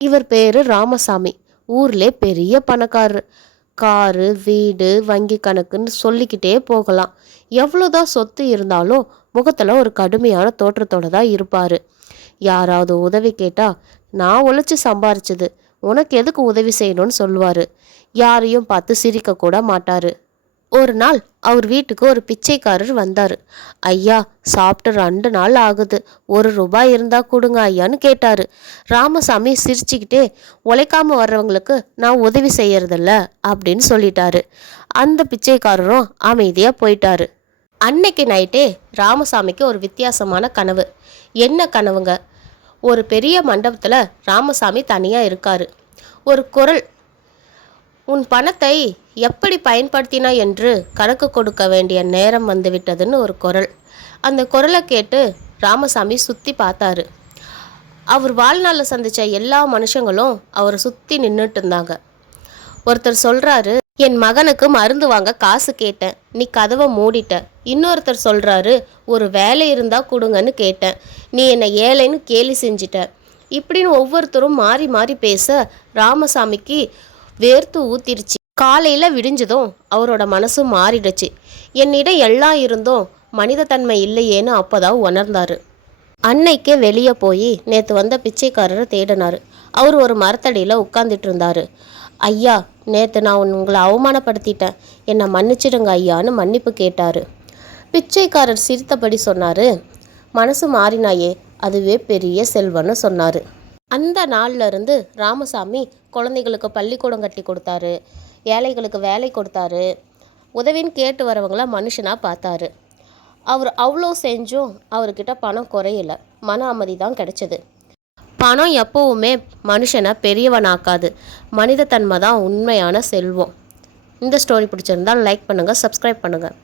இவர் பேரு ராமசாமி. ஊர்லே பெரிய பணக்காரரு. காரு, வீடு, வங்கி கணக்குன்னு சொல்லிக்கிட்டே போகலாம். எவ்வளோதான் சொத்து இருந்தாலும் முகத்துல ஒரு கடுமையான தோற்றத்தோட தான் இருப்பாரு. யாராவது உதவி கேட்டா, நான் உழைச்சி சம்பாரிச்சது, உனக்கு எதுக்கு உதவி செய்யணும்னு சொல்லுவாரு. யாரையும் பார்த்து சிரிக்க கூட மாட்டாரு. ஒரு நாள் அவர் வீட்டுக்கு ஒரு பிச்சைக்காரர் வந்தாரு. ஐயா, சாப்பிட்டு 2 நாள் ஆகுது, 1 ரூபாய் இருந்தா கொடுங்க ஐயான்னு கேட்டாரு. ராமசாமி சிரிச்சுக்கிட்டே, உழைக்காம வர்றவங்களுக்கு நான் உதவி செய்யறதில்ல அப்படின்னு சொல்லிட்டாரு. அந்த பிச்சைக்காரரும் அமைதியா போயிட்டாரு. அன்னைக்கு நைட்டே ராமசாமிக்கு ஒரு வித்தியாசமான கனவு. என்ன கனவுங்க? ஒரு பெரிய மண்டபத்துல ராமசாமி தனியா இருக்காரு. ஒரு குரல், உன் பணத்தை எப்படி பயன்படுத்தினா என்று கணக்கு கொடுக்க வேண்டிய நேரம் வந்துவிட்டதுன்னு ஒரு குரல். அந்த குரலை கேட்டு ராமசாமி சுற்றி பார்த்தாரு. அவர் வாழ்நாளில் சந்தித்த எல்லா மனுஷங்களும் அவரை சுற்றி நின்றுட்டு இருந்தாங்க. ஒருத்தர் சொல்கிறாரு, என் மகனுக்கு மருந்து வாங்க காசு கேட்டேன், நீ கதவை மூடிட்ட. இன்னொருத்தர் சொல்கிறாரு, ஒரு வேலை இருந்தால் கொடுங்கன்னு கேட்டேன், நீ என்னை ஏழைன்னு கேலி செஞ்சிட்ட. இப்படின்னு ஒவ்வொருத்தரும் மாறி மாறி பேச ராமசாமிக்கு வேர்த்து ஊத்திருச்சு. காலையில் விடிஞ்சதும் அவரோட மனசும் மாறிடுச்சு. என்னிடம் எல்லாம் இருந்தும் மனித தன்மை இல்லையேன்னு அப்போதான் உணர்ந்தாரு. அன்னைக்கே வெளியே போய் நேற்று வந்த பிச்சைக்காரரை தேடினார். அவர் ஒரு மரத்தடியில் உட்காந்துட்டு இருந்தார். ஐயா, நேற்று நான் உங்களை அவமானப்படுத்திட்டேன், என்னை மன்னிச்சிடுங்க ஐயான்னு மன்னிப்பு கேட்டார். பிச்சைக்காரர் சிரித்தபடி சொன்னார், மனசு மாறினாயே அதுவே பெரிய செல்வன்னு சொன்னார். அந்த நாள்ல இருந்து ராமசாமி குழந்தைகளுக்கு பள்ளிக்கூடம் கட்டி கொடுத்தாரு, ஏழைகளுக்கு வேலை கொடுத்தாரு, உதவின்னு கேட்டு வரவங்கள மனுஷனாக பார்த்தாரு. அவர் அவ்வளோ செஞ்சும் அவர்கிட்ட பணம் குறையல, மன அமைதி தான் கிடைச்சது. பணம் எப்போவுமே மனுஷனை பெரியவனாக்காது, மனித தன்மை தான் உண்மையான செல்வம். இந்த ஸ்டோரி பிடிச்சிருந்தால் லைக் பண்ணுங்கள், சப்ஸ்கிரைப் பண்ணுங்கள்.